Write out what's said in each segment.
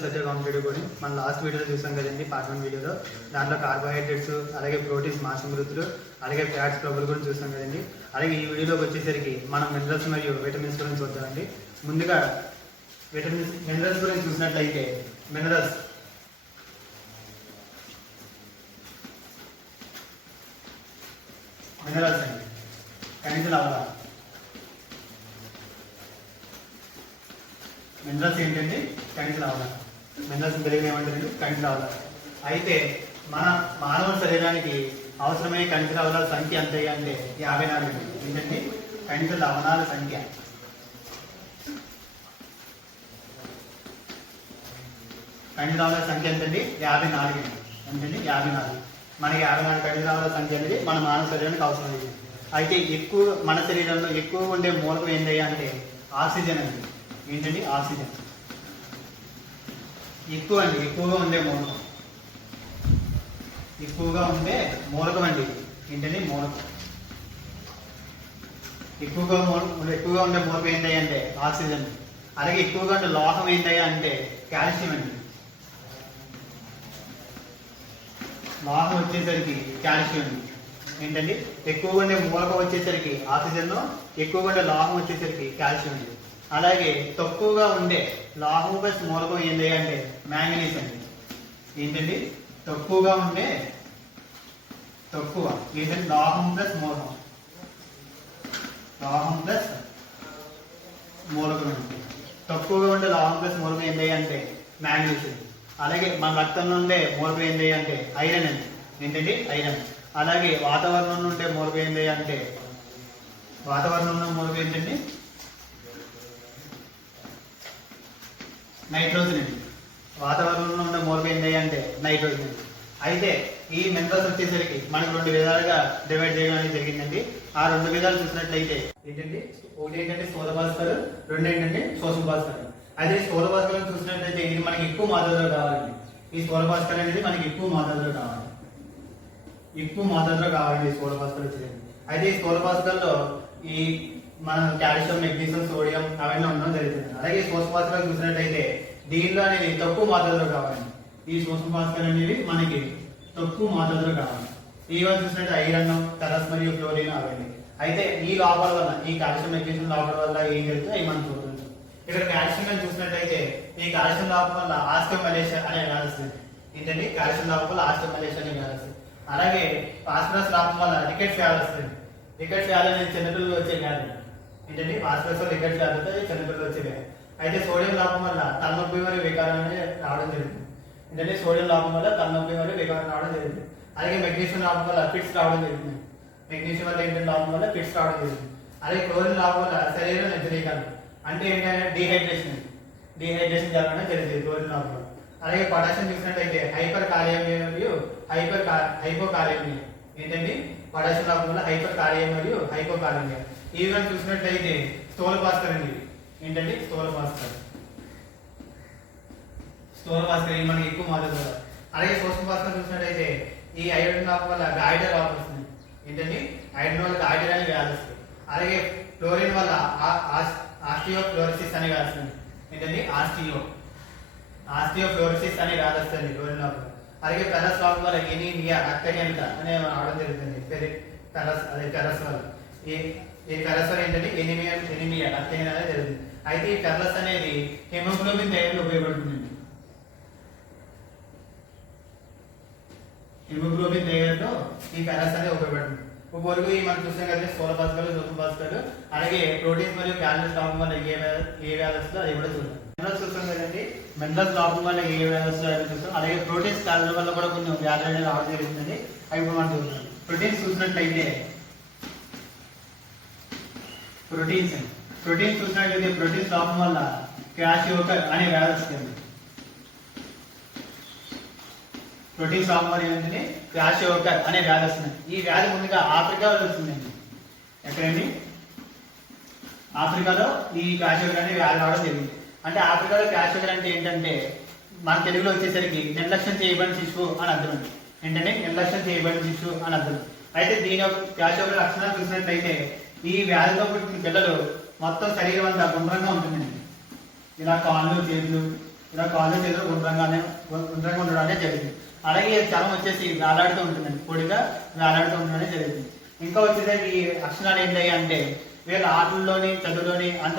సత్య competitive coding మనం last వీడియోలో చూసాం కదండి, పార్ట్ 1 వీడియోలో. దాంట్లో కార్బోహైడ్రేట్స్, అలాగే ప్రోటీన్స్, మాంసకృతులు, అలాగే ఫ్యాట్స్, కొవ్వులు కూడా చూసాం కదండి. అలాగే ఈ వీడియోలోకి వచ్చేసరికి మనం మినరల్స్ మరియు విటమిన్స్ గురించి చూద్దామండి. ముందుగా మినరల్స్ గురించి చూసినట్లయితే మినరల్స్ అండి ఖనిజ లవణాలు. మినరల్స్ ఏంటండి? ఖనిజ లవణాలు. మినరల్స్ తెలుగులో ఏమంటారండి? ఖనిజ లవణాలు. అయితే మన మానవ శరీరానికి అవసరమయ్యే ఖనిజ లవణాల సంఖ్య ఎంత అంటే 54. ఏంటండి? ఖనిజ లవణాల సంఖ్య ఖనిజ లవణాల సంఖ్య ఎంతండి? 54. ఎంతండి? 54. మనకి 54 ఖనిజ లవణాల సంఖ్య అనేది మన మానవ శరీరానికి అవసరమైంది. అయితే మన శరీరంలో ఎక్కువ ఉండే మూలకం ఏంటి అంటే ఆక్సిజన్ అండి. ఏంటండి? ఆక్సిజన్ ఎక్కువగా ఉండే మూలకం. ఎక్కువగా ఉండే మూలకం అండి. ఏంటండి? మూలకం. ఎక్కువగా ఉండే మూలకం ఏంటి అంటే ఆక్సిజన్. అలాగే ఎక్కువగా ఉండే లోహం ఏంటి అంటే కాల్షియం అండి. లోహం వచ్చేసరికి కాల్షియం అండి. ఏంటండి? ఎక్కువగా ఉండే మూలకం వచ్చేసరికి ఆక్సిజన్, ఎక్కువగా ఉండే లోహం వచ్చేసరికి కాల్షియం అండి. అలాగే తక్కువగా ఉండే లోహం ప్లస్ మూలకం ఏంటి అంటే మ్యాంగనీస్ అండి. ఏంటండి? ఏంటంటే లోహం ప్లస్ మూలకం. అండి. తక్కువగా ఉండే లోహం ప్లస్ మూలకం ఏంటి అంటే మ్యాంగనీస్ అండి. అలాగే మన రక్తంలో ఉండే మూలకం ఏంటి అంటే ఐరన్ అండి. ఏంటండి? ఐరన్. అలాగే వాతావరణంలో ఉండే మూలకం ఏంటి అంటే ఏంటండి? నైట్రోజన్ అండి. వాతావరణంలో ఉన్న మూలకం ఏంటి అంటే నైట్రోజన్ అండి. అయితే ఈ మినరల్స్ వచ్చేసరికి మనకు 2 విధాలుగా డివైడ్ చేయడం అనేది జరిగిందండి. ఆ 2 విధాలు చూసినట్లయితే ఏంటండి? ఒకటి ఏంటంటే స్థూల భాస్కర్, 2 ఏంటంటే సూక్ష్మ భాస్కర్. అయితే స్థూల భాస్కర్ చూసినట్లయితే ఇది మనకి ఎక్కువ మోతాదులో కావాలండి. ఈ స్థూల భాస్కర్ అనేది మనకి ఎక్కువ మోతాదులో కావాలి. స్థూల భాస్కర్ వచ్చేది. అయితే ఈ స్థూల భాస్కర్లో ఈ మనం కాల్షియం, మెగ్నీషియం, సోడియం అవన్నీ ఉండడం జరుగుతుంది. అలాగే సూక్ష్మ భాస్కర్ చూసినట్లయితే దీనిలో అనేది తక్కువ మోతాదులో కావాలండి. ఈ సూక్ష్మ భాస్కర్ అనేవి మనకి తక్కువ మోతాదులో కావాలి. ఇవన్నీ చూసినట్టు ఐరన్, ఫెరస్ మరియు ఫ్లోరిన్ అవన్నీ. అయితే ఈ లోపాల వల్ల, ఈ కాల్షియం, మెగ్నీషియం లోపాల వల్ల ఏం జరుగుతుందో అవి మనం చూడవచ్చు. ఇక్కడ కాల్షియం చూసినట్లయితే ఈ కాల్షియం లోపం వల్ల ఆస్టియోమలేషియా అనే వ్యాధి వస్తుంది. ఏంటంటే కాల్షియం లోపం వల్ల ఆస్టియోమలేషియా అనే వ్యాధి వస్తుంది. అలాగే ఫాస్ఫరస్ లోపం వల్ల రికెట్స్ వ్యాధి వస్తుంది. రికెట్స్ వ్యాధి అనేది చిన్నపిల్లలు వచ్చే వ్యాధి. ఏంటంటే ఫాస్ఫరస్ రికెట్స్ వ్యాధి అయితే చిన్నపిల్లలు వచ్చే వ్యాధి. అయితే సోడియం లోపం వల్ల తలనొప్పి మరియు వికారం అనేది రావడం జరుగుతుంది. ఏంటంటే సోడియం లోపం వల్ల తలనొప్పి మరియు వికారం రావడం జరుగుతుంది. అలాగే మెగ్నీషియం లోపం వల్ల ఫిట్స్ రావడం జరుగుతుంది. మెగ్నీషియం వల్ల ఏంటంటే లోపం వల్ల ఫిట్స్ రావడం జరుగుతుంది. అలాగే క్లోరిన్ లోపం వల్ల శరీరం నిర్జలీకరణ అంటే ఏంటంటే డీహైడ్రేషన్ జరగడం జరుగుతుంది క్లోరిన్ లోపం వల్ల. అలాగే పొటాషియం చూసినట్లయితే హైపర్ కాలియమియా మరియు హైపోకాలియమియా. ఏంటండి? పొటాషియం లోపం వల్ల హైపర్ కాలియమియా మరియు హైపోకాలియమియా. ఈ విధంగా చూసినట్లయితే స్థూల భాస్కర్ అండి. ఏంటండి? స్థూల భాస్కర్ మనకి ఎక్కువ మోతాదు. అలాగే సూక్ష్మ భాస్కర్ చూసినట్లయితే ఈ ఐరన్ లోపం వల్ల గాయిటర్ లోపం వస్తుంది. ఏంటండి? ఐరన్ వల్ల గాయిటర్ అనే వ్యాధి వస్తుంది. అలాగే ఫ్లోరిన్ వల్ల ఆస్టియోఫ్లోరోసిస్ అనే వ్యాధి వస్తుంది. ఏంటండి? ఆస్టియోఫ్లోరోసిస్ అనే వ్యాధి వస్తుంది ఫ్లోరిన్ లోపం. అలాగే ఫెరస్ లోపం వల్ల ఎనీమియా, రక్తహీనత అనే రావడం జరుగుతుంది. ఫెరస్ వల్ల ఈ ఫెరస్ వల్ల ఏంటంటే ఎనీమియా రక్తహీనత అనేది జరుగుతుంది. అయితే ఈ ఫెరస్ అనేది హిమోగ్లోబిన్ తయారీలో ఉపయోగపడుతుంది. హిమోగ్లోబిన్ తయారీలో ఈ ఫెరస్ అనేది ఉపయోగపడుతుంది. ఇప్పుడు మనం చూసాం కదా స్థూల భాస్కర్, సూక్ష్మ భాస్కర్. అలాగే ప్రోటీన్స్ మరియు క్యాలరీస్ లోపం వల్ల ఏ వ్యాధులు అది కూడా చూద్దాం. మినరల్స్ చూస్తాం కదండి, మినరల్స్ లోపం వల్ల ఏ వ్యాధులు అది చూస్తాం. అలాగే ప్రోటీన్స్, క్యాలరీ వల్ల కూడా కొన్ని వ్యాధులు అనేది రావడం జరుగుతుంది. అవి మనం చూస్తాం. ప్రోటీన్స్ చూసినట్లయితే ప్రోటీన్స్ లోపం వల్ల క్వాషియోకర్ అనే వ్యాధి వస్తుంది. ప్రోటీన్స్ లోపం వల్ల ఏంటంటే క్వాషియోకర్ అనే వ్యాధి వస్తుంది. ఈ వ్యాధి ముందుగా ఆఫ్రికాలో వస్తుందండి. ఎక్కడండి? ఆఫ్రికాలో ఈ క్వాషియోకర్ అనే వ్యాధి రావడం జరిగింది. అంటే ఆఫ్రికాలో క్వాషియోకర్ అంటే ఏంటంటే మన తెలుగులో వచ్చేసరికి నిర్లక్ష్యం చేయబడిన శిశువు అని అర్థం అండి. ఏంటంటే నిర్లక్ష్యం చేయబడిన శిశువు అని అర్థం. అయితే దీని యొక్క క్వాషియోకర్ లక్షణాలు చూసినట్లయితే ఈ వ్యాధితో పుట్టిన పిల్లలు మొత్తం శరీరం అంతా గుండ్రంగా ఉంటుందండి. ఇలా కాళ్ళు, చేతులు ఇలా కాళ్ళు చేతులు గుండ్రంగా ఉండడం అనేది జరిగింది. అలాగే ఈ చర్మం వచ్చేసి వేలాడుతూ ఉంటుందండి, పొడిగా వేలాడుతూ ఉండడం అనేది జరుగుతుంది. ఇంకా వచ్చేసరికి ఈ లక్షణాలు ఏంటి అంటే వీళ్ళు ఆటల్లోని చదువులోని అంత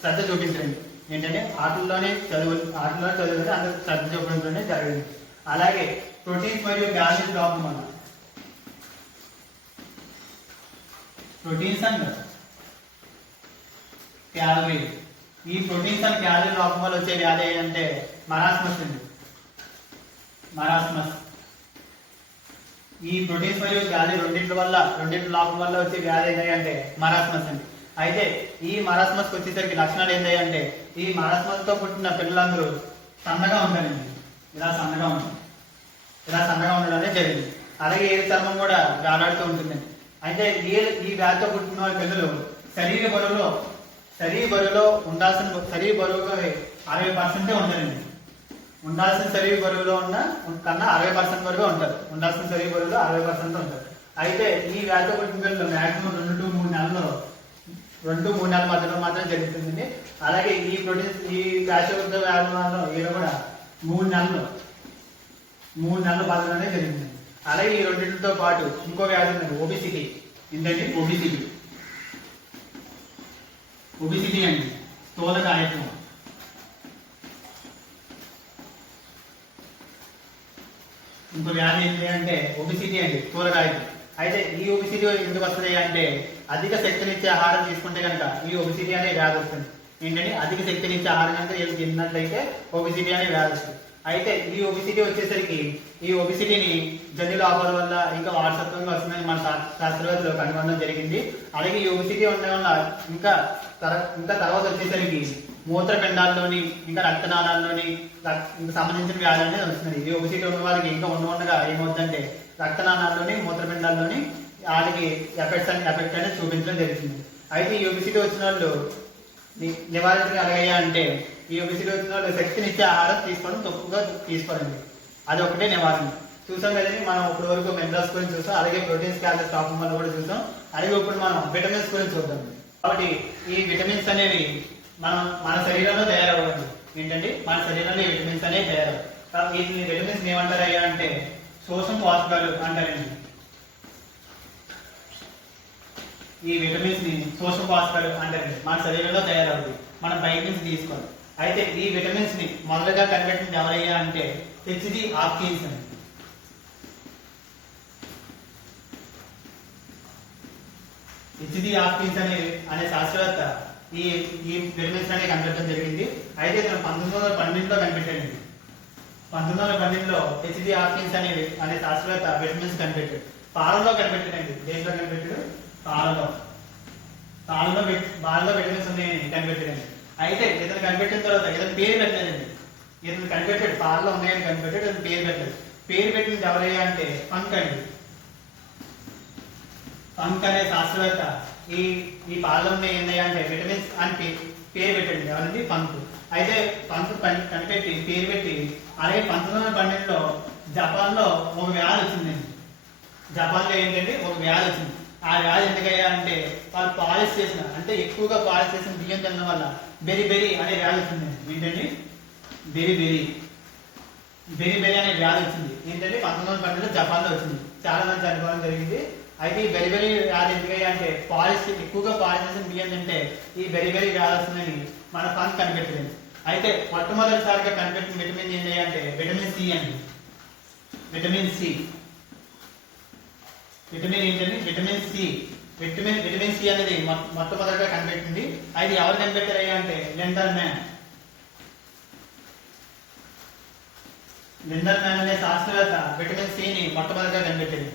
శ్రద్ధ చూపించండి. ఏంటంటే ఆటల్లో చదువులోని అంత శ్రద్ధ చూపించడం జరిగింది. అలాగే ప్రోటీన్స్ మరియు క్యాలరీస్ లోపం వల్ల ప్రోటీన్స్ అండ్ క్యాలరీ ఈ ప్రోటీన్స్ అండ్ క్యాలరీ లోపం వల్ల వచ్చే వ్యాధి ఏంటంటే మరాస్మస్ అండి. మరాస్మస్ ఈ ప్రోటీన్స్ మరియు క్యాలరీ రెండింటి లోపం వల్ల వచ్చే వ్యాధి ఏంటంటే మరాస్మస్ అండి. అయితే ఈ మరాస్మస్కి వచ్చేసరికి లక్షణాలు ఏంటంటే ఈ మరాస్మస్ తో పుట్టిన పిల్లలందరూ సన్నగా ఉంటారండి. ఇలా సన్నగా ఉండడం అనేది జరిగింది. అలాగే ఏ చర్మం కూడా వేలాడుతూ ఉంటుందండి. అయితే ఈ వ్యాధితో పుట్టిన వాళ్ళ పిల్లలు శరీర బరువులో ఉండాల్సిన శరీర బరువుగా 60% ఉంటారండి. ఉండాల్సిన శరీర బరువులో కన్నా 60% వరకు ఉంటారు. ఉండాల్సిన శరీర బరువులో 60% ఉంటారు. అయితే ఈ వ్యాధితో పుట్టిన పిల్లలు మాక్సిమం 2-3 నెలల మధ్యలో మాత్రం జరుగుతుందండి. అలాగే ఈ ప్రోటీన్స్ ఈ వ్యాధి వ్యాధులలో ఈయన కూడా 3 నెలల మధ్యలోనే జరిగింది. అలాగే ఈ రెండింటితో పాటు ఇంకో వ్యాధి ఉంది, ఒబిసిటీ. ఏంటంటే ఒబిసిటీ అండి, స్థూలకాయత్వం. ఇంకో వ్యాధి ఏంటి అంటే ఒబిసిటీ అండి, స్థూలకాయత్వం. అయితే ఈ ఒబిసిటీ ఎందుకు వస్తుంది అంటే అధిక శక్తినిచ్చే ఆహారం తీసుకుంటే కనుక ఈ ఒబిసిటీ అనే వ్యాధి వస్తుంది. ఏంటంటే అధిక శక్తినిచ్చే ఆహారం కనుక తిన్నట్లయితే ఒబిసిటీ అనే వ్యాధి వస్తుంది. అయితే ఈ ఒబిసిటీ వచ్చేసరికి ఈ ఒబిసిటీని జన్యు లోపాల వల్ల ఇంకా వారసత్వంగా వస్తుందని మన శాస్త్రవేత్తలు కనుగొనడం జరిగింది. అలాగే ఈ ఒబిసిటీ ఉండడం వల్ల ఇంకా తర్వాత వచ్చేసరికి మూత్రపిండాల్లోని ఇంకా రక్తనాళాల్లోని ఇంకా సంబంధించిన వ్యాధి అనేది వస్తుంది. ఈ ఒబిసిటీ ఉన్న వాళ్ళకి ఇంకా ఉండగా ఏమవుతుందంటే రక్తనాళాల్లోని మూత్రపిండాల్లోని వాళ్ళకి ఎఫెక్ట్ అనేది చూపించడం జరుగుతుంది. అయితే ఈ ఒబిసిటీ వచ్చిన వాళ్ళు నివారించడం ఎలాగయ్యా అంటే ఈ ఒబిసిటీ వచ్చిన వాళ్ళు శక్తినిచ్చే ఆహారం తీసుకోవడం తక్కువగా తీసుకోరండి. అది ఒకటే నివారణ. చూసాం కదండి, మనం ఇప్పటి వరకు మినరల్స్ గురించి చూసాం, అలాగే ప్రోటీన్స్ క్యాలరీస్ లోపం వల్ల కూడా చూసాం. అలాగే ఇప్పుడు మనం విటమిన్స్ గురించి చూద్దాం. కాబట్టి ఈ విటమిన్స్ అనేవి మన శరీరంలో తయారవ్వండి. ఏంటంటే మన శరీరంలో ఈ విటమిన్స్ అనేవి తయారవు. ఈ విటమిన్స్ ఏమంటారయ్యా అంటే శోషణ పోషకాలు అంటారండి. ఈ విటమిన్స్ ని శోషణ పోషకాలు అంటారండి. మన శరీరంలో తయారవుతుంది, మనం బయట నుంచి తీసుకోవాలి. అయితే ఈ విటమిన్స్ ని మొదలుగా కనిపెట్టింది ఎవరయ్యా అంటే హెచ్జి హాప్కిన్స్ అని. హెచ్జి హాప్కిన్స్ అనే శాస్త్రవేత్త ఈ విటమిన్స్ అనేవి కనిపెట్టడం జరిగింది. అయితే ఇతను 1912లో కనిపెట్టాడండి. 1912లో హెచ్జి హాప్కిన్స్ అనే శాస్త్రవేత్త విటమిన్స్ కనిపెట్టాడు. పాలలో కనిపెట్టాడండి. దేంట్లో కనిపెట్టాడు? పాలలో విటమిన్స్ ఉన్నాయని కనిపెట్టాడండి. అయితే ఇతను కనిపెట్టిన తర్వాత ఇతను పేరు పెట్టలేదండి. ఇతను కనిపెట్టాడు, పాలలో ఉన్నాయని కనిపెట్టాడు, ఇతను పేరు పెట్టలేదు. పేరు పెట్టింది ఎవరయ్యా అంటే ఫంక్ అండి. ఫంక్ అనే శాస్త్రవేత్త ఈ పాలలో ఉన్నాయి ఏంటయ్యా అంటే విటమిన్స్ అని పేరు పెట్టండి. ఎవరండి? ఫంక్. అయితే ఫంక్ కనిపెట్టి పేరు పెట్టి అలాగే 1912లో జపాన్లో ఒక వ్యాధి వచ్చిందండి. జపాన్లో ఏంటంటే ఒక వ్యాధి వచ్చింది. ఆ వ్యాధి ఎందుకయ్యా అంటే వాళ్ళు పాలిష్ చేసిన అంటే ఎక్కువగా పాలిష్ చేసిన బియ్యం తినడం వల్ల బెరి అనే వ్యాధి వచ్చింది. ఏంటండి? బెరి అనే వ్యాధి వచ్చింది. ఏంటంటే 1912లో జపాన్లో వచ్చింది. చాలా మంది చనిపోవడం జరిగింది. అయితే ఈ బెరి వ్యాధి ఎందుకయ్యా అంటే ఎక్కువగా పాలిష్ చేసిన బియ్యం తింటే ఈ బెరి వ్యాధి వస్తుందని మన ఫంక్ కనిపెట్టింది. అయితే మొట్టమొదటిసారిగా కనిపెట్టిన విటమిన్ ఏంటి అంటే విటమిన్ సి అండి. విటమిన్ ఏంటండి? Vitamin C. విటమిన్ సి అనేది మొట్టమొదటిగా కనిపెట్టింది. అది ఎవరు కనిపెట్టారయ్యా అంటే లిండర్ మ్యాన్ అనే శాస్త్రవేత్త విటమిన్ సిని మొట్టమొదటిగా కనిపెట్టింది.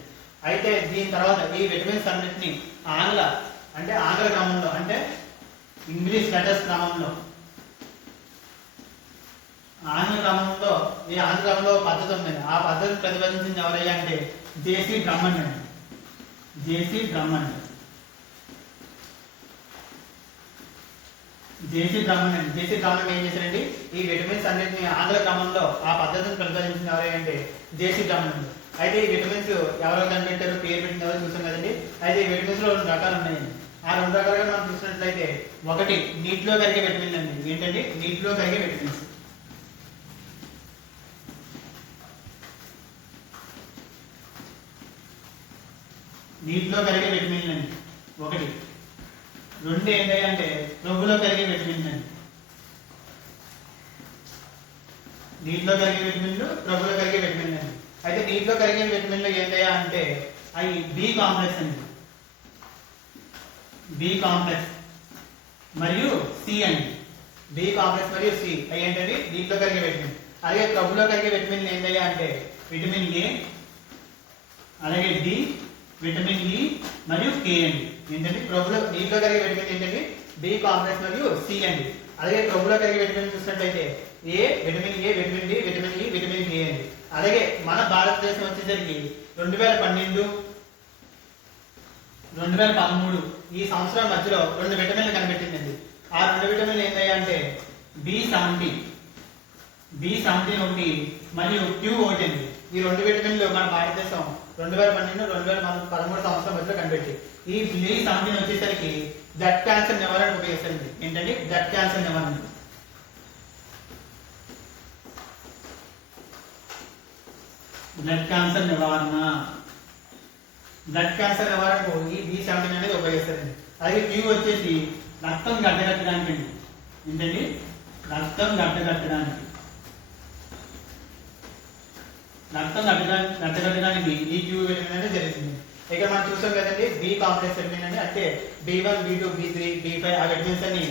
అయితే దీని తర్వాత ఈ విటమిన్స్ అన్నింటినీ ఆంగ్ల క్రమంలో అంటే ఇంగ్లీష్ లెటర్స్ క్రమంలో ఆంగ్ల క్రమంలో పద్ధతి ఉంది. ఆ పద్ధతిని ప్రతిపాదించింది ఎవరయ్యా అంటే జేసీ డ్రమ్మన్ అండి. జేసీ డ్రమ్మన్ ఏం చేశారండి? ఈ విటమిన్స్ అన్నింటినీ ఆంగ్ల క్రమంలో ఆ పద్ధతిని ప్రతిపాదించింది ఎవరంటే జేసీ డ్రమ్మన్. అయితే ఈ విటమిన్స్ ఎవరో కనిపెట్టారు, పేరు పెట్టిన ఎవరో చూసాం కదండి. అయితే ఈ విటమిన్స్ లో 2 రకాలు ఉన్నాయండి. ఆ 2 రకాలుగా మనం చూసినట్లయితే ఒకటి నీటిలో కరిగే విటమిన్ అండి. ఏంటంటే నీటిలో కరిగే విటమిన్స్. నీటిలో కరిగే విటమిన్లు అండి ఒకటి. రెండు ఏంటంటే క్రొవ్వులో కరిగే విటమిన్లు అండి. నీటిలో కరిగే విటమిన్లు, క్రొవ్వులో కరిగే విటమిన్లు అండి. అయితే నీటిలో కరిగే విటమిన్లు ఏంటయ్యా అంటే అవి బి కాంప్లెక్స్ అండి, బి కాంప్లెక్స్ మరియు సి అండి. బి కాంప్లెక్స్ మరియు సి అవి ఏంటంటే నీటిలో కరిగే విటమిన్. అలాగే క్రొవ్వులో కరిగే విటమిన్లు ఏంటయ్యా అంటే విటమిన్ ఏ, అలాగే డి, విటమిన్ ఇ మరియు కే అండి. ఏంటంటే క్రొవ్వులో నీటిలో కరిగే విటమిన్ ఏంటంటే బి కాంప్లెక్స్ మరియు సి అండి. అలాగే క్రొవ్వులో కరిగే విటమిన్ చూసినట్లయితే A, vitamin A, vitamin D, vitamin E, vitamin K అండి. అలాగే మన భారతదేశం వచ్చేసరికి 2012, 2013 ఈ సంవత్సరాల మధ్యలో 2 విటమిన్లు కనిపెట్టిందండి. ఆ 2 విటమిన్లు ఏంటయ్యా అంటే B17 ఒకటి మరియు Q ఒకటి అండి. ఈ 2 విటమిన్లు మన భారతదేశం 2012, 2013 సంవత్సరం మధ్యలో కనిపెట్టి ఈ B17 వచ్చేసరికి బ్లడ్ క్యాన్సర్ నివారణకు ఉపయోగిస్తుంది. ఏంటంటే బ్లడ్ క్యాన్సర్ నివారణ, బ్లడ్ క్యాన్సర్ నివారణ, బ్లడ్ క్యాన్సర్ నివారణకు ఈ B17 అనేది ఉపయోగిస్తుంది. అలాగే Q వచ్చేసి రక్తం గడ్డగట్టడానికి అండి. ఏంటండి రక్తం గడ్డగట్టడానికి, రక్తం గడ్డగట్టడానికి ఈ Q విటమిన్ అనేది జరుగుతుంది. ఇక మనం చూసాం కదండి బి కాంప్లెక్స్ విటమిన్ అని అంటే B1, B2, B3, B5 ఆ విటమిన్స్ అని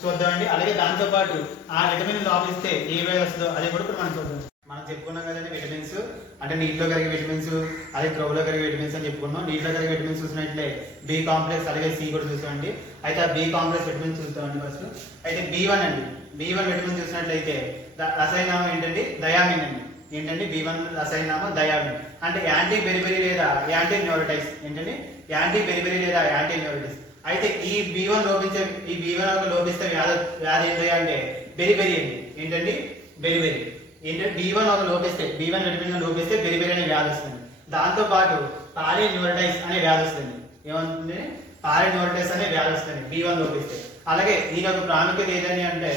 చూద్దామండి. అలాగే దాంతో పాటు ఆ విటమిన్ లోపిస్తే ఏ వైరస్ వస్తుందో అది కూడా ఇప్పుడు మనం చూద్దాం. మనం చెప్పుకున్నాం కదండి విటమిన్స్ అంటే నీటిలో కరిగే విటమిన్స్, అలాగే క్రొవ్వులో కరిగే విటమిన్స్ అని చెప్పుకున్నాం. నీటిలో కరిగే విటమిన్స్ చూసినట్లే బి కాంప్లెక్స్ అలాగే సి కూడా చూసామండి. అయితే ఆ బి కాంప్లెక్స్ విటమిన్ చూస్తామండి ఫస్ట్. అయితే B1 అండి, B1 విటమిన్ చూసినట్లయితే రసాయనామం ఏంటండి థయామిన్ అండి. ఏంటంటే B1 రసాయనామం థయామిన్ అంటే యాంటీ బెరిబెరీ లేదా యాంటీ న్యూరోటైడ్స్. ఏంటంటే యాంటీ బెరిబెరీ లేదా యాంటీ న్యూరోటైడ్స్. అయితే ఈ B1 లోపిస్తే వ్యాధి ఏంటి అంటే బెరిబెరీ అండి. ఏంటండి బెరిబెరీ. ఏంటంటే B1 విటమిన్ లోపిస్తే బెరిబెరీ అనే వ్యాధి వస్తుంది. దాంతో పాటు పాలిన్యూరిటైస్ అనే వ్యాధి వస్తుంది. ఏమవుతుంది పాలిన్యూరిటైస్ అనే వ్యాధి వస్తుంది B1 లోపిస్తే. అలాగే దీని యొక్క ప్రాముఖ్యత ఏదని అంటే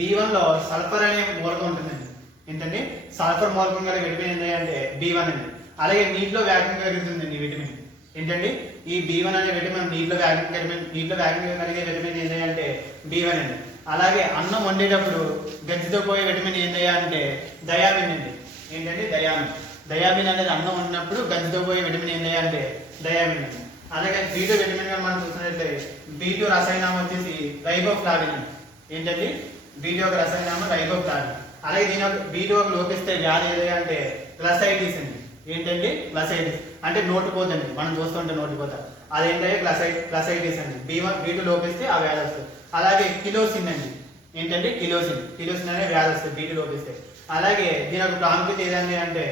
B1 లో సల్ఫర్ అనే మూలకం ఉంటుందండి. ఏంటంటే సల్ఫర్ మూలకం గల విటమిన్ ఏంటి అంటే B1 అండి. అలాగే నీటిలో వేగంగా పెరుగుతుందండి ఈ విటమిన్. ఏంటంటే ఈ B1 అనే విటమిన్ నీటిలో వేగంగా కలిగే విటమిన్ ఏంటి అంటే B1 అండి. అలాగే అన్నం వండేటప్పుడు గంజితో పోయే విటమిన్ ఏంటి అంటే థయామిన్ అండి. ఏంటంటే థయామిన్ అనేది అన్నం వండినప్పుడు గంజితో పోయే విటమిన్ ఏంటి అంటే థయామిన్ అండి. అలాగే B2 విటమిన్ గా మనం చూసినట్లయితే B2 రసాయనామం వచ్చేసి రైబోఫ్లావిన్ అండి. ఏంటంటే B2 యొక్క రసాయనామం రైబోఫ్లావిన్. అలాగే దీని B2 లోపిస్తే వ్యాధి ఏది అంటే గ్లసైటిస్ అండి. ఏంటంటే గ్లసైటిస్ అంటే నోటిపోతండి, మనం చూస్తుంటే నోటిపోత, అదేంటంటే గ్లసైటిస్ అండి. B2 లోపిస్తే ఆ వ్యాధి వస్తుంది. అలాగే కిలోసిన్ అండి. ఏంటంటే కిలోసిన్ అనే వ్యాధి వస్తుంది B2 లోపిస్తే. అలాగే దీని యొక్క ప్రాముఖ్యత ఏదండి అంటే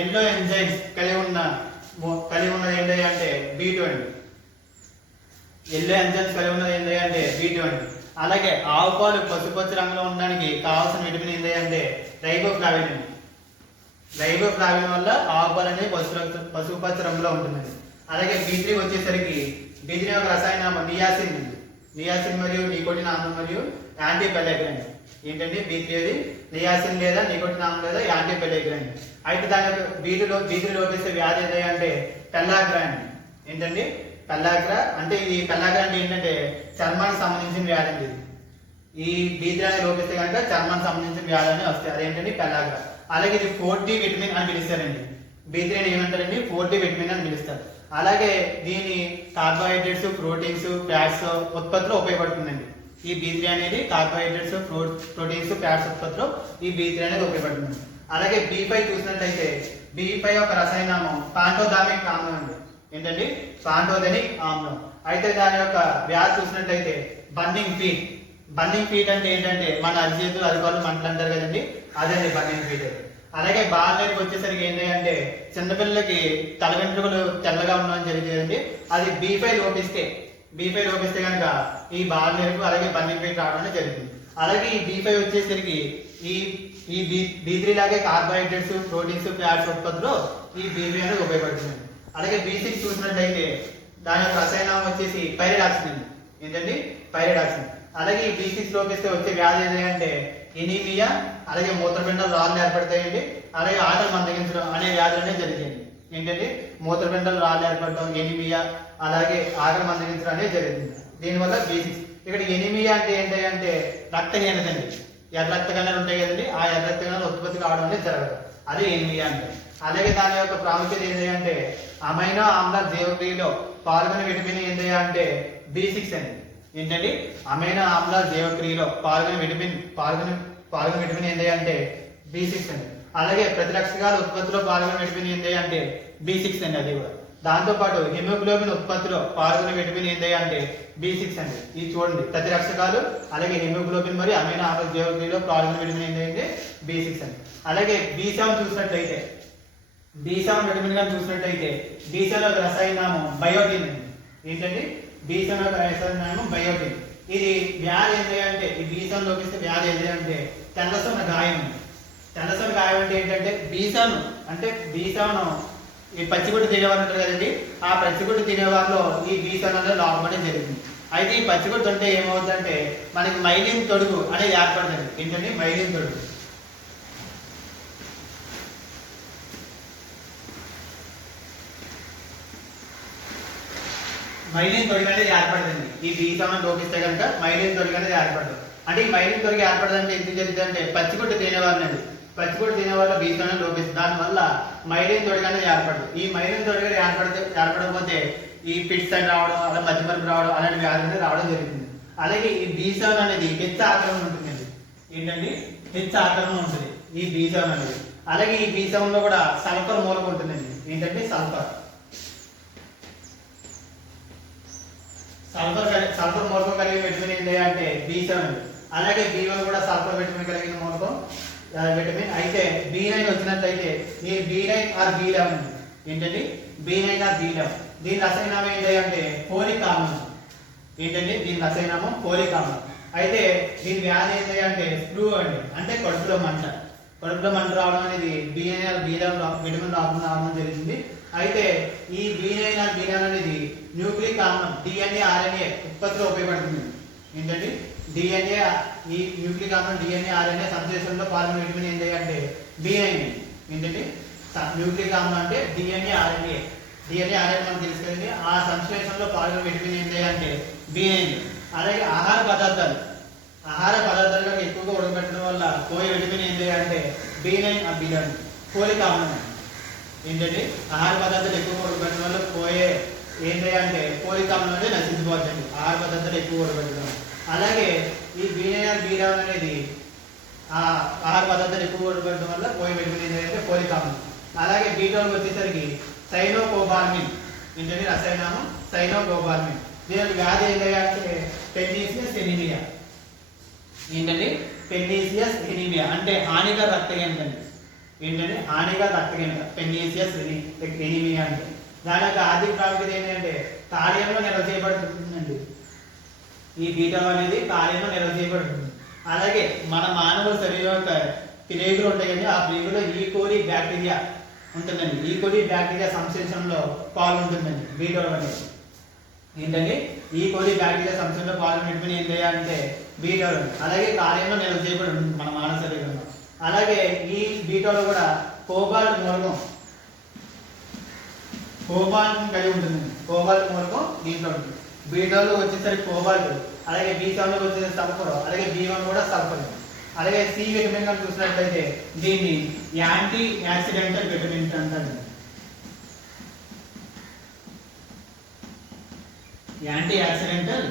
ఎల్లో ఎంజైమ్స్ కలిగి ఉన్నది ఏంటి అంటే B2 అండి. ఎల్లో ఎంజైమ్స్ కలిగి ఉన్నది ఏంటి అంటే B2 అండి. అలాగే ఆవు పాలు పసుపచ్చ రంగులో ఉండడానికి కావాల్సిన విటమిన్ ఏంటి అంటే రైబోఫ్లావిన్ అండి. రైబోఫ్లావిన్ వల్ల ఆవు పాలు అనేది పసుపచ్చ రంగులో ఉంటుందండి. అలాగే B3 వచ్చేసరికి B3 యొక్క రసాయనామం నియాసిన్ అండి. నియాసిన్ మరియు నికోటిన్ ఆమ్లం మరియు యాంటీ పెల్లెగ్రాన్. ఏంటంటే B3 అది నియాసిన్ లేదా నికోటిన్ ఆమ్లం లేదా యాంటీ పెల్లెగ్రాన్. అయితే దాని యొక్క B3 లోపిస్తే వ్యాధి ఏది అంటే పెల్లాగ్రా అండి. ఏంటంటే పెల్లాగ్రా అంటే ఇది పెల్లాగ్రా అంటే ఏంటంటే చర్మానికి సంబంధించిన వ్యాధి అండి. ఈ B3 అనేది లోపిస్తే కనుక చర్మానికి సంబంధించిన వ్యాధి అని వస్తాయి, అదేంటంటే పెల్లాగ్రా. అలాగే ఇది 4D విటమిన్ అని పిలుస్తారండి. B3 అని ఏమంటారండి 4D విటమిన్ అని పిలుస్తారు. అలాగే దీని కార్బోహైడ్రేట్స్, ప్రోటీన్స్, ఫ్యాట్స్ ఉత్పత్తిలో ఉపయోగపడుతుందండి. ఈ B3 అనేది కార్బోహైడ్రేట్స్, ప్రోటీన్స్, ఫ్యాట్స్ ఉత్పత్తిలో ఈ B3 అనేది ఉపయోగపడుతుంది. అలాగే B5 చూసినట్లయితే B5 యొక్క రసాయనామం పాంటోథామిక్ ఆమ్లం అండి. ఏంటండి పాంటోథెనిక్ ఆమ్లం. అయితే దాని యొక్క వ్యాధి చూసినట్లయితే బర్నింగ్ ఫీట్ అంటే ఏంటంటే మన అరిచేతులు అరికాళ్ళు మంటలు అంటారు కదండి, అదండి బర్నింగ్ ఫీట్. అలాగే బాలనేరుకు వచ్చేసరికి ఏంటి అంటే చిన్నపిల్లలకి తల వెంట్రుకలు తెల్లగా ఉండడం జరిగేదండి. అది B5 లోపిస్తే కనుక ఈ బాలనేరుకు అలాగే బర్నింగ్ ఫీట్ రావడం జరుగుతుంది. అలాగే ఈ B5 వచ్చేసరికి ఈ B3 లాగే కార్బోహైడ్రేట్స్, ప్రోటీన్స్, ఫ్యాట్స్ ఉత్పత్తిలో ఈ B5 అనేది ఉపయోగపడుతుంది. అలాగే B6 చూసినట్లయితే దాని యొక్క రసాయనం వచ్చేసి పైరిడాక్సిన్ అండి. ఏంటండి పైరిడాక్సిన్. అలాగే ఈ B6 లోపిస్తే వచ్చే వ్యాధి ఏది అంటే ఎనీమియా, అలాగే మూత్రపిండాలు రాళ్ళు ఏర్పడతాయండి, అలాగే ఆటలు మందగించడం అనే వ్యాధులు అనేవి జరిగాయండి. ఏంటంటే మూత్రపిండాలు రాళ్ళు ఏర్పడటం, ఎనిమియా, అలాగే ఆకలి మందగించడం అనేది జరుగుతుంది. దీనివల్ల B6. ఇక్కడ ఎనిమియా అంటే ఏంటి అంటే రక్తహీనత అండి. ఎర్ర రక్త కణాలు ఉంటాయి కదండి, ఆ ఎర్ర రక్త కణాలు ఉత్పత్తి కావడం అనేది జరగదు, అదే ఎనిమియా అంటే. అలాగే దాని యొక్క ప్రాముఖ్యత ఏంటి అంటే అమైనో ఆమ్ల జీవక్రియలో పాల్గొనే విటమిన్ ఏంటి అంటే B6 అండి. ఏంటండి అమైనో ఆమ్ల జీవక్రియలో పాల్గొనే విటమిన్ ఏంటి అంటే B6 అండి. అలాగే ప్రతిరక్షకాల ఉత్పత్తిలో పాల్గొనే విటమిన్ ఏంటి అంటే B6 అండి. అది కూడా దాంతో పాటు హిమోగ్లోబిన్ ఉత్పత్తిలో పాల్గొనే విటమిన్ ఏంటి అంటే B6 అండి. ఇది చూడండి, ప్రతిరక్షకాలు అలాగే హిమోగ్లోబిన్ మరియు అమైనో ఆమ్ల జీవక్రియలో పాల్గొనే విటమిన్ ఏంటి అంటే B6 అండి. అలాగే B7 చూసినట్లయితే B7 విటమిన్ గా చూసినట్లయితే B7 యొక్క రసాయనామం బయోటిన్ అండి. ఏంటండి B7 యొక్క రసాయనామం బయోటిన్. ఇది వ్యాధి ఏంటి అంటే ఈ B7 లోపిస్తే వ్యాధి ఏంటి అంటే తెల్లసొన్న గాయం. తెల్లసొన్న గాయం అంటే ఏంటంటే B7 అంటే B7 ఈ పచ్చిగుడ్డు తినేవారు ఉంటారు కదండి, ఆ పచ్చిగుడ్డు తినేవారిలో ఈ B7 అనేది లోపడం జరిగింది. అయితే ఈ పచ్చిగుడ్డు అంటే ఏమవుతుందంటే మనకి మైలిన్ తొడుగు అనేది ఏర్పడుతుంది. ఏంటంటే మైలిన్ తొడుగు. మైలిన్ తొడుగు అనేది ఏర్పడుతుంది. ఈ B7 లోపిస్తే కనుక మైలిన్ తొడుగు అనేది ఏర్పడుతుంది. అంటే ఈ మైలిన్ తొడుగు ఏర్పడదంటే ఎందుకు జరుగుతుంది అంటే పచ్చిగుడ్డు తినేవారినండి, పచ్చిగుడ్డు తినేవాళ్ళు B7 లోపిస్తుంది. దానివల్ల మైలిన్ తొడుగు అనేది ఏర్పడదు. ఈ మైలిన్ తొడుగు ఏర్పడకపోతే ఈ పిట్స్ అని రావడం, అలా మధ్యమరుపు రావడం, అలాంటి వ్యాధి అనేది రావడం జరుగుతుంది. అలాగే ఈ B7 అనేది హెచ్చు ఆక్రమణ ఉంటుందండి. ఏంటండి హెచ్చు ఆక్రమణ ఉంటుంది ఈ B7 అనేది. అలాగే ఈ B7 లో కూడా సల్ఫర్ మూలకం ఉంటుందండి. ఏంటంటే సల్ఫర్ మూలకం కలిగిన విటమిన్ ఏంటి అంటే B7 అండి. అలాగే B1 కూడా సల్ఫర్ విటమిన్ కలిగిన మూలకం విటమిన్. అయితే B9 వచ్చినట్లయితే ఈ B9 ఆర్ B11 అండి. ఏంటండి B9 ఆర్ B11. దీని రసాయనామం ఏంటి అంటే ఫోలిక్ ఆమ్లం. ఏంటండి దీని రసాయనామం ఫోలిక్ ఆమ్లం. అయితే దీని వ్యాధి ఏంటి అంటే ఫ్లూ అండి, అంటే కడుపులో మంట రావడం అనేది B9 ఆర్ B11 విటమిన్ లోపం రావడం జరిగింది. అయితే ఈ B9 ఆర్ B11 అనేది న్యూక్లిక్ ఆమ్లం DNA RNA ఉత్పత్తిలో ఉపయోగపడుతుంది. ఏంటంటే DNA ఈ న్యూక్లిక్ ఆమ్లం DNA RNA సంశ్లేషణలో పాల్గొనే విటమిన్ ఏంటి అంటే B9. ఏంటంటే న్యూక్లిక్ ఆమ్లం అంటే DNA RNA మనకు తెలుసు కదండి, ఆ సంశ్లేషణలో పాల్గొనే విటమిన్ ఏంటి అంటే B9. అలాగే ఆహార పదార్థాలు ఎక్కువగా ఉడకబెట్టడం వల్ల పోయే విటమిన్ ఏంటి అంటే B9 ఆ B11 ఫోలిక్ ఆమ్లం. ఏంటంటే ఆహార పదార్థాలు ఎక్కువగా ఉడకబెట్టడం వల్ల పోయే ఏంటి అంటే ఫోలిక్ ఆమ్లం అనేది నశించిపోతుంది ఆహార పదార్థాలు ఎక్కువ ఉడకబెట్టడం. అలాగే ఈ B9 B11 అనేది ఆ ఆహార పదార్థాలు ఎక్కువ ఉడకబెట్టడం వల్ల పోయే విటమిన్ ఏంటి అంటే ఫోలిక్ ఆమ్లం. అలాగే B12 వచ్చేసరికి సైనోకోబాల్మిన్. ఏంటంటే రసాయనామం సైనోకోబాల్మిన్. దీని వ్యాధి ఏంటి అంటే పెర్నీసియస్ ఎనీమియా. ఏంటంటే పెర్నీసియస్ ఎనీమియా అంటే హానికర రక్తహీనత అండి. ఏంటంటే హానికర రక్తహీనత పెర్నీసియస్ ఎనీమియా అంటే. దాని యొక్క ఆర్థిక ప్రాముఖ్యత ఏంటంటే కాలేయంలో నిల్వ చేయబడుతుందండి. ఈ B12 అనేది కాలేయంలో నిల్వ చేయబడుతుంది. అలాగే మన మానవ శరీరం యొక్క ప్రేగులు ఉంటాయి కానీ ఆ ప్రేగులో ఈకోలి బ్యాక్టీరియా ఉంటుందండి. ఈకోలి బ్యాక్టీరియా సంశ్లేషణలో పాల్గొంటుందండి B12 అనేది. ఏంటంటే ఈకోలి బ్యాక్టీరియా సంశ్లేషణలో పాల్గొనే విటమిన్ ఏంటి అంటే B12. అలాగే కాలేయంలో నిల్వ చేయబడి ఉంటుంది మన మానవ శరీరంలో. అలాగే ఈ B12 కూడా కోబాల్ట్ మూలకం కలిగి ఉంటుంది. కోబాల్ట్ మూలకం దీంట్లో ఉంటుంది. B12 వచ్చేసరికి కోబాల్ట్, అలాగే B7 వచ్చేసరికి సల్ఫర్, అలాగే B1 కూడా సల్ఫర్. అలాగే C విటమిన్ గా చూసినట్లయితే దీన్ని యాంటీ యాక్సిడెంటల్ విటమిన్ అంటారు. యాంటీ యాక్సిడెంటల్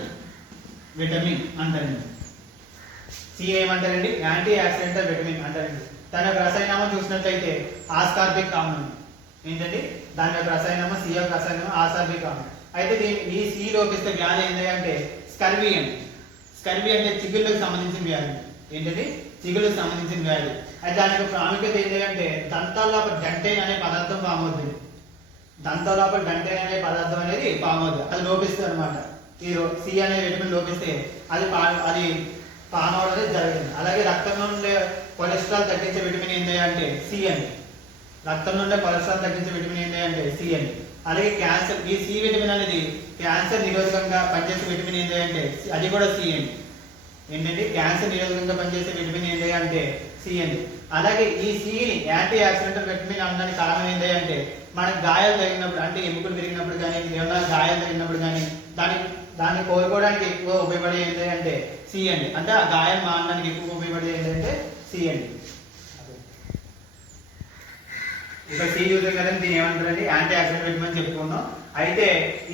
విటమిన్ అంటారండి. C ఏమంటారండి? యాంటీ యాక్సిడెంటల్ విటమిన్ అంటారండి. దాని యొక్క రసాయనామం చూసినట్లయితే ఆస్కార్బిక్ ఆమ్లం. ఏంటండి దాని యొక్క రసాయనామం C యొక్క రసాయనామం ఆస్కార్బిక్ ఆమ్లం. అయితే ఈ C లోపిస్తే వ్యాధి ఏంటి అంటే స్కర్వీ అండి. స్కర్వీ అంటే చిగుళ్ళకు సంబంధించిన వ్యాధి. ఏంటంటే చిగుళ్ళకు సంబంధించిన వ్యాధి. అయితే దాని యొక్క ప్రాముఖ్యత ఏంటి అంటే దంతాల లోపల డెంటైన్ అనే పదార్థం ఫామ్ అవుతుంది. దంతాల లోపల డెంటైన్ అనే పదార్థం అనేది ఫామ్ అవుతుంది, అది లోపిస్తుంది అనమాట. ఈ C అనే విటమిన్ లోపిస్తే అది ఫామ్ అవడం అనేది జరుగుతుంది. అలాగే రక్తంలో ఉండే కొలెస్ట్రాల్ తగ్గించే విటమిన్ ఏంటి అంటే C అండి. రక్తంలో ఉండే కొలెస్ట్రాల్ తగ్గించే విటమిన్ ఏంటి అంటే C అండి. అలాగే క్యాన్సర్, ఈ C విటమిన్ అనేది క్యాన్సర్ నిరోధకంగా పనిచేసే విటమిన్ ఏంటి అంటే అది కూడా C అండి. ఏంటంటే క్యాన్సర్ నిరోధకంగా పనిచేసే విటమిన్ ఏంటి అంటే C అండి. అలాగే ఈ సిని యాంటీ యాక్సిడెంటల్ విటమిన్ అనడానికి కారణం ఏంటి అంటే మనకు గాయాలు తగిలినప్పుడు, అంటే ఎముకలు విరిగినప్పుడు కానీ ఏమన్నా గాయాలు తగిలినప్పుడు కానీ దాన్ని కోలుకోవడానికి ఎక్కువ ఉపయోగపడేది ఏంటి అంటే సి అండి. అంటే ఆ గాయం మానడానికి ఎక్కువ ఉపయోగపడేది ఏంటంటే సి అండి. ఇక్కడ సి యూజ్ కదండి, దీని ఏమంటారండి యాంటీ ఆక్సిడెంట్ విటమిన్ అని చెప్పుకున్నాం. అయితే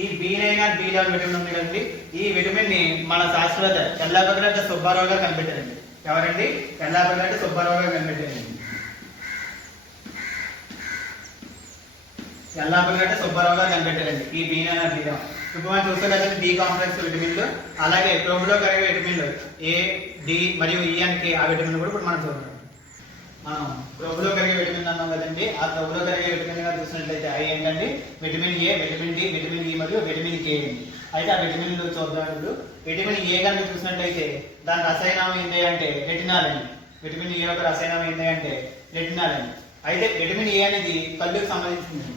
ఈ B9 B11 విటమిన్ ఉంది కదండి, ఈ విటమిన్ ని మన శాస్త్రవేత్త ఎల్లాపగడ్డ సుబ్బారావు గారు కనిపెట్టారండి. ఎవరండి? ఎల్లాపగడ్డ సుబ్బారావు గారు కనిపెట్టారండి. ఎల్లాపగడ్డ సుబ్బారావు గారు కనిపెట్టారండి ఈ B9 B11. ఇప్పుడు మనం చూస్తే కదండి బి కాంప్లెక్స్ విటమిన్లు, అలాగే క్రొవ్వులో కరిగే విటమిన్లు ఏ, డి మరియు ఈ అండ్ కే, ఆ విటమిన్ కూడా ఇప్పుడు మనం చూద్దాం. క్రొవ్వులో కరిగే విటమిన్ అన్నాం కదండి, ఆ క్రొవ్వులో కరిగే విటమిన్ గా చూసినట్లయితే అవి ఏంటండి vitamin A, vitamin D, vitamin E మరియు విటమిన్ కే అండి. అయితే ఆ విటమిన్లు చూద్దాం. ఇప్పుడు విటమిన్ ఏ కనుక చూసినట్లయితే దాని రసాయనం ఏంటి అంటే రెటినాల్ అండి. విటమిన్ ఏ యొక్క రసాయనం ఏంటి అంటే రెటినాల్ అండి. అయితే విటమిన్ ఏ అనేది కళ్ళుకు సంబంధించింది.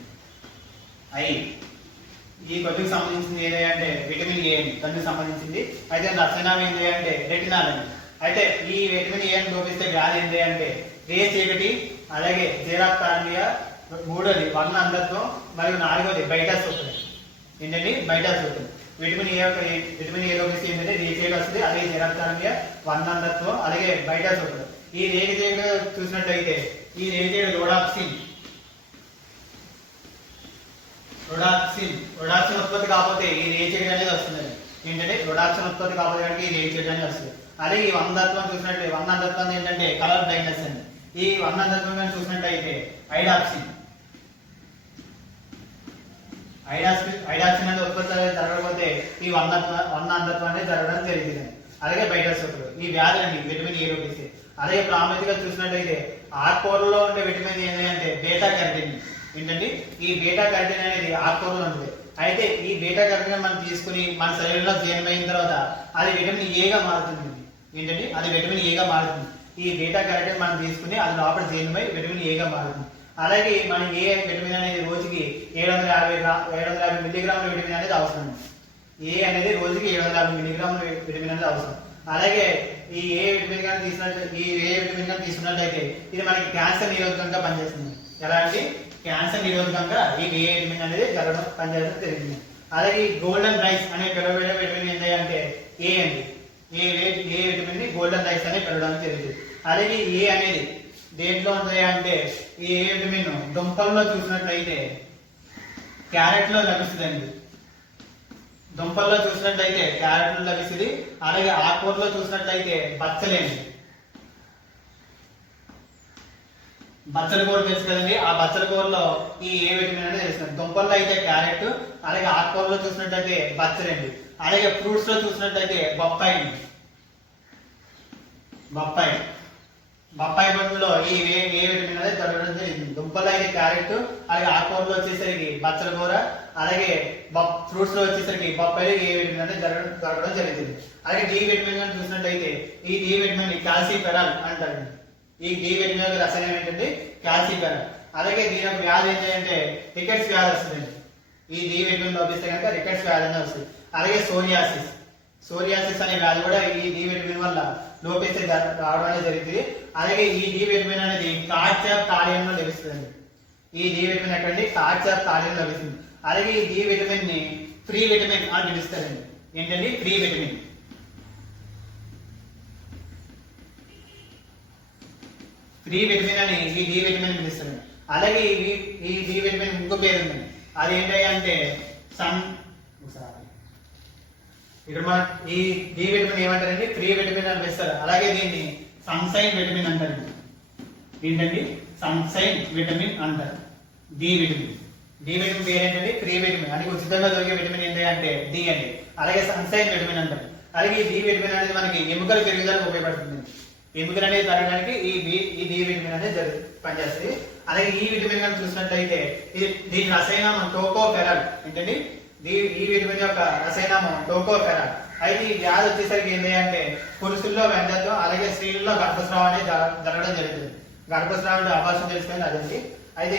ఈ కళ్ళుకు సంబంధించింది ఏది అంటే విటమిన్ ఏ అండి, కళ్ళుకు సంబంధించింది. అయితే రసాయనం ఏంటి అంటే రెటినాల్ అండి. అయితే ఈ విటమిన్ ఏ అని లోపిస్తే వ్యాధి ఏంటి అంటే రే చీకటి, అలాగే జీరాప్తానియా, మూడోది వర్ణ అంధత్వం మరియు నాలుగోది బైటస్ వస్తుంది. ఏంటండి బైటస్ వస్తుంది. విటమిన్ ఏ లోపిస్తే ఏంటంటే రే చీకటి వస్తుంది, అలాగే జీరాప్తానియా, వర్ణ అంధత్వం, అలాగే బైటస్ వస్తుంది. ఈ రేగి చీకటి చూసినట్లయితే ఈ రేగి చీకటి రొడాక్సిన్ ఉత్పత్తి కాకపోతే ఈ రేగి చీకటి అనేది వస్తుంది. ఏంటంటే రొడాక్సిన్ ఉత్పత్తి కాకపోతే కనుక ఈ రేగి చీకటి అనేది వస్తుంది. అలాగే ఈ వర్ణంధత్వం చూసినట్లయితే వర్ణంధత్వం ఏంటంటే కలర్ బ్లైండ్నెస్ అండి. ఈ వర్ణంధత్వం చూసినట్లయితే ఐడాక్సిన్ అనేది ఉత్పత్తి జరగకపోతే ఈ వర్ణాంధత్వం అనేది జరగడం జరిగింది. అలాగే బైటస్ ఈ వ్యాధి అండి విటమిన్ ఏ లోపిస్తే. అలాగే ప్రాముఖ్యతగా చూసినట్లయితే ఆకుకూరలో ఉండే విటమిన్ ఏంటంటే బీటా కెరటిన్. ఏంటండి ఈ బీటా కెరటిన్ అనేది ఆకుకూరలో ఉంటుంది. అయితే ఈ బీటా కెరటిన్ మనం తీసుకుని మన శరీరంలో జీర్ణమైన తర్వాత అది విటమిన్ ఏగా మారుతుంది. ఏంటండి అది విటమిన్ ఏగా మారుతుంది. ఈ బీటా కెరటిన్ మనం తీసుకుని అది లోపల జీర్ణమై విటమిన్ ఏగా మారుతుంది. అలాగే మన ఏ విటమిన్ అనేది రోజుకి 750 మిల్లీగ్రాముల విటమిన్ అనేది అవసరం. ఏ అనేది రోజుకి 750 మిల్లీగ్రాముల విటమిన్ అనేది అవసరం. అలాగే ఈ ఏ విటమిన్ కానీ తీసుకున్నట్లయితే ఇది మనకి క్యాన్సర్ నిరోధకంగా పనిచేస్తుంది. ఎలా అంటే క్యాన్సర్ నిరోధకంగా ఈ ఏ విటమిన్ అనేది పనిచేయడం జరిగింది. అలాగే గోల్డెన్ రైస్ అనే పిలవబడే విటమిన్ ఏంటి అంటే ఏ అండి. ఏ విటమిన్ ని గోల్డెన్ రైస్ అనేది పెరగడానికి జరిగింది. అలాగే ఏ అనేది దేంట్లో ఉంటాయి అంటే ఈ ఏ విటమిన్ దుంపల్లో చూసినట్లయితే క్యారెట్ లో లభిస్తుందండి. దుంపల్లో చూసినట్లయితే క్యారెట్ లో లభిస్తుంది. అలాగే ఆకుకూరలో చూసినట్లయితే బచ్చలేండి. బచ్చల కూర తెలుసు కదండి, ఆ బచ్చల కూరలో ఈ ఏ విటమిన్ అనేది తెలుస్తుంది. దుంపల్లో అయితే క్యారెట్, అలాగే ఆకుకూరలో చూసినట్లయితే బచ్చలండి. అలాగే ఫ్రూట్స్ లో చూసినట్లయితే బొప్పాయి పండులో ఈ ఏ విటమిన్ అనేది దొరకడం జరిగింది. దుంపల్లో అయితే క్యారెట్, అలాగే ఆకుకూరలో వచ్చేసరికి బచ్చల కూర, అలాగే ఫ్రూట్స్ లో వచ్చేసరికి బొప్పాయి ఏ విటమిన్ అనేది దొరకడం జరిగింది. అలాగే డి విటమిన్ చూసినట్లయితే ఈ డి విటమిన్ కాల్సిఫెరాల్ అంటారు. ఈ డి విటమిన్ యొక్క రసాయనం ఏంటంటే కాల్సిఫెరాల్. అలాగే దీని యొక్క వ్యాధి ఏంటంటే రికెట్స్ వ్యాధి వస్తుందండి. ఈ డి విటమిన్ లోపిస్తే కనుక రికెట్స్ వ్యాధి అనేది వస్తుంది. అలాగే సోరియాసిస్ అనే వ్యాధి కూడా ఈ డి విటమిన్ వల్ల లోపిస్తే రావడం అనేది జరుగుతుంది. అలాగే ఈ డి విటమిన్ అనేది కార్డ్స్ ఆఫ్ థాలియంలో లభిస్తుంది. ఈ డి విటమిన్ ఎక్కడండి కార్డ్స్ ఆఫ్ థాలియంలో లభిస్తుంది. అలాగే ఈ డి విటమిన్ ని ఫ్రీ విటమిన్ అని పిలుస్తారండి. ఏంటండి ఫ్రీ విటమిన్. ఫ్రీ విటమిన్ అని ఈ డి విటమిన్ పిలుస్తారండి. అలాగే ఈ డి విటమిన్ ఇంకో పేరు ఉందండి. అది ఏంటంటే ఇక్కడ మన ఈ డి విటమిన్ ఏమంటారండి ఫ్రీ విటమిన్ అని పిలుస్తారు. అలాగే దీన్ని సన్షైన్ విటమిన్ అంటారండి. ఏంటండి సన్షైన్ విటమిన్ అంటారు. డి విటమిన్ పేరు ఏంటంటే ఫ్రీ విటమిన్. అది ఉచితంగా దొరికే విటమిన్ ఏంటి అంటే డి అండి. అలాగే సన్షైన్ విటమిన్ అంటారు. అలాగే ఈ డి విటమిన్ అనేది మనకి ఎముకల పెరుగుదలకు ఉపయోగపడుతుంది. ఎముకలు అనేది పెరగడానికి ఈ డి విటమిన్ అనేది పనిచేస్తుంది. అలాగే ఈ విటమిన్ కనుక చూసినట్లయితే దీని రసాయనం టోకోఫెరాల్. ఏంటండి ఈ విటమిన్ యొక్క రసాయనం టోకోఫెరాల్. అయితే ఈ వ్యాధి వచ్చేసరికి ఏంటి అంటే పురుషుల్లో వెంటత్వం, అలాగే స్త్రీలలో గర్భస్రావం అనేది జరగడం జరుగుతుంది. గర్భస్రావం అంటే అబార్షన్ తెలుసుకొని అదండి. అయితే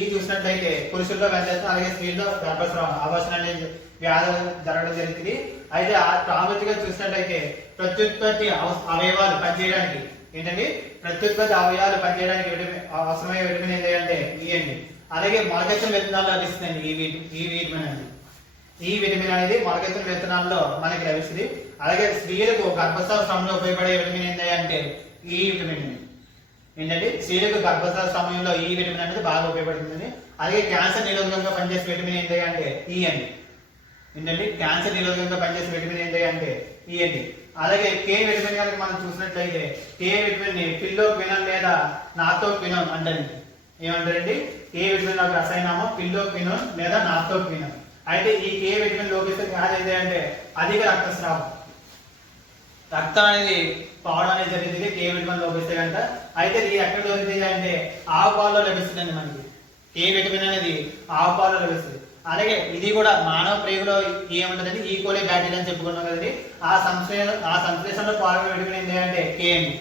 ఈ చూసినట్లయితే పురుషుల్లో వెంటత్వం, అలాగే స్త్రీల్లో గర్భస్రావం అబార్షన్ అనేది వ్యాధి జరగడం జరుగుతుంది. అయితే ప్రాముఖ్యంగా చూసినట్లయితే ప్రత్యుత్పత్తి అవయవాలు పనిచేయడానికి ఏంటండి ప్రత్యుత్పత్తి అవయవాలు పనిచేయడానికి అవసరమయ్యే విటమిన్ ఏంటి అంటే ఈ అండి. అలాగే మొలకెత్తిన విత్తనాల్లో లభిస్తుందండి ఈ విటమిన్ అనేది. ఈ విటమిన్ అనేది మొలకెత్తిన విత్తనాల్లో మనకి లభిస్తుంది. అలాగే స్త్రీలకు గర్భస్రావ సమయంలో ఉపయోగపడే విటమిన్ ఏంటి అంటే ఈ విటమిన్ ఏంటంటే స్త్రీలకు గర్భస్రావ సమయంలో ఈ విటమిన్ అనేది బాగా ఉపయోగపడుతుంది. అలాగే క్యాన్సర్ నిరోధకంగా పనిచేసే విటమిన్ ఏంటి అంటే ఈ అండి. ఏంటంటే క్యాన్సర్ నిరోధకంగా పనిచేసే విటమిన్ ఏంటి అంటే ఈ అండి. అలాగే కే విటమిన్ కనుక మనం చూసినట్లయితే కే విటమిన్ ని పిల్లోక్వినోన్ లేదా నాప్తోక్వినోన్ అంటారండి. ఏమంటారండి? కే విటమిన్ ఒక రసాయనామం పిల్లోక్వినోన్ లేదా నాప్తోక్వినోన్. అయితే ఈ కే విటమిన్ లోపిస్తే వ్యాధి ఏంటి అంటే అధిక రక్తస్రావం, రక్తం అనేది పోవడం అనేది జరిగింది కే విటమిన్ లోపిస్తే కనుక. అయితే ఇది ఎక్కడ దొరుకుతుంది అంటే ఆవు పాలలో లభిస్తుందండి. మనకి కే విటమిన్ అనేది ఆవు పాలలో లభిస్తుంది. అలాగే ఇది కూడా మానవ ప్రేగులో ఏముంటుందండి ఈకోలే బ్యాక్టీరియా అని చెప్పుకున్నాం కదండి. ఆ సంశ్లేషణలో పాల్గొనే విటమిన్ ఏంటి అంటే కే అండి.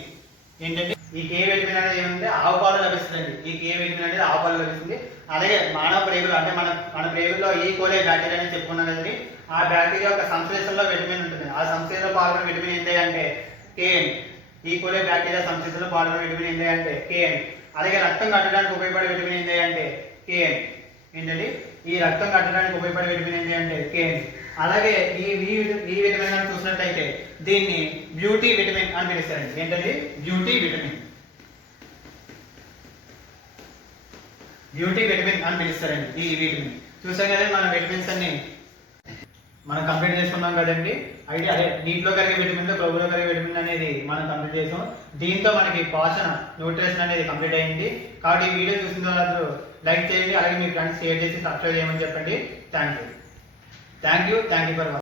ఏంటంటే ఈ కే విటమిన్ అనేది ఏమంటే ఆవు పాలు లభిస్తుందండి. ఈ కే విటమిన్ అనేది ఆవు పాలు లభిస్తుంది. అలాగే మానవ ప్రేగులు అంటే మన ప్రేగుల్లో ఈకోలే బ్యాక్టీరియా అని చెప్పుకున్నాం కదండి. ఆ బ్యాక్టీరియా యొక్క సంశ్లేషణలో విటమిన్ ఉంటుంది. ఆ సంశ్లేషణలో పాల్గొనే విటమిన్ ఏంటి అంటే కే అండి. ఈకోలే బ్యాక్టీరియా సంశ్లేషణలో పాల్గొనే విటమిన్ ఏంటి అంటే కే అండి. అలాగే రక్తం కట్టడానికి ఉపయోగపడే విటమిన్ ఏంటి అంటే కే అండి. ఏంటండి ఈ రక్తం కట్టడానికి ఉపయోగపడే విటమిన్ ఏంటి అంటే కే. అలాగే ఈ విటమిన్ అని చూసినట్లయితే దీన్ని బ్యూటీ విటమిన్ అని పిలుస్తారండి. ఏంటండి బ్యూటీ విటమిన్ అని పిలుస్తారండి ఈ విటమిన్. చూసాం కదండి మన విటమిన్స్ అన్ని మనం కంప్లీట్ చేసుకున్నాం కదండి. అయితే అదే నీటిలో కలిగే విటమిన్ ప్రభులో కలిగే విటమిన్ అనేది మనం కంప్లీట్ చేసాం. దీంతో మనకి పోషణ న్యూట్రిషన్ అనేది కంప్లీట్ అయింది. కాబట్టి ఈ వీడియో చూసిన తర్వాత లైక్ చేయండి. అలాగే మీ ఫ్రెండ్స్ షేర్ చేసి సబ్స్క్రైబ్ చేయమని చెప్పండి. Thank you for watching.